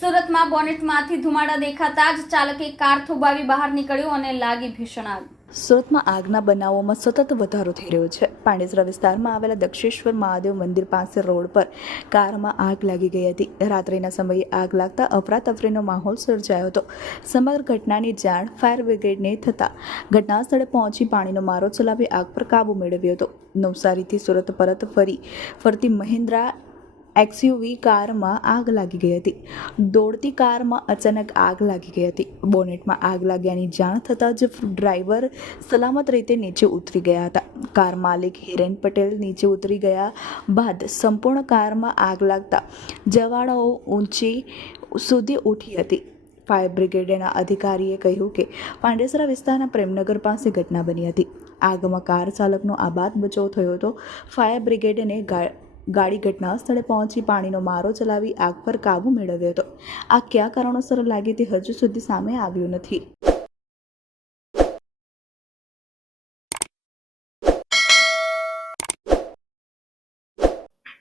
સુરતમાં બોનેટમાંથી ધુમાડા દેખાતા જ ચાલકે કાર થોભાવી બહાર નીકળ્યો અને લાગી ભીષણ આગ. સુરતમાં આગના બનાવોમાં સતત વધારો થઈ રહ્યો છે. પાંડેસરા વિસ્તારમાં આવેલા દક્ષેશ્વર મહાદેવ મંદિર પાસે રોડ પર કારમાં આગ લાગી ગઈ હતી. રાત્રિના સમયે આગ લાગતા અફરાતફરીનો માહોલ સર્જાયો હતો. સમગ્ર ઘટનાની જાણ ફાયર બ્રિગેડને થતાં ઘટના સ્થળે પહોંચી પાણીનો મારો ચલાવી આગ પર કાબૂ મેળવ્યો હતો. નવસારીથી સુરત પરત ફરતી મહિન્દ્રા એક્સયુવી કારમાં આગ લાગી ગઈ હતી. દોડતી કારમાં અચાનક આગ લાગી ગઈ હતી. બોનેટમાં આગ લાગ્યાની જાણ થતાં જ ડ્રાઈવર સલામત રીતે નીચે ઉતરી ગયા હતા. કાર માલિક હિરેન પટેલ નીચે ઉતરી ગયા બાદ સંપૂર્ણ કારમાં આગ લાગતા જવાળાઓ ઊંચી સુધી ઉઠી હતી. ફાયર બ્રિગેડના અધિકારીએ કહ્યું કે પાંડેસરા વિસ્તારના પ્રેમનગર પાસે ઘટના બની હતી. આગમાં કાર ચાલકનો આબાદ બચાવ થયો હતો. ફાયર બ્રિગેડને ગાડી ઘટના સ્થળે પહોંચી પાણીનો મારો ચલાવી આગ પર કાબૂ મેળવ્યો હતો. આ કયા કારણોસર લાગી તે હજુ સુધી સામે આવ્યું નથી.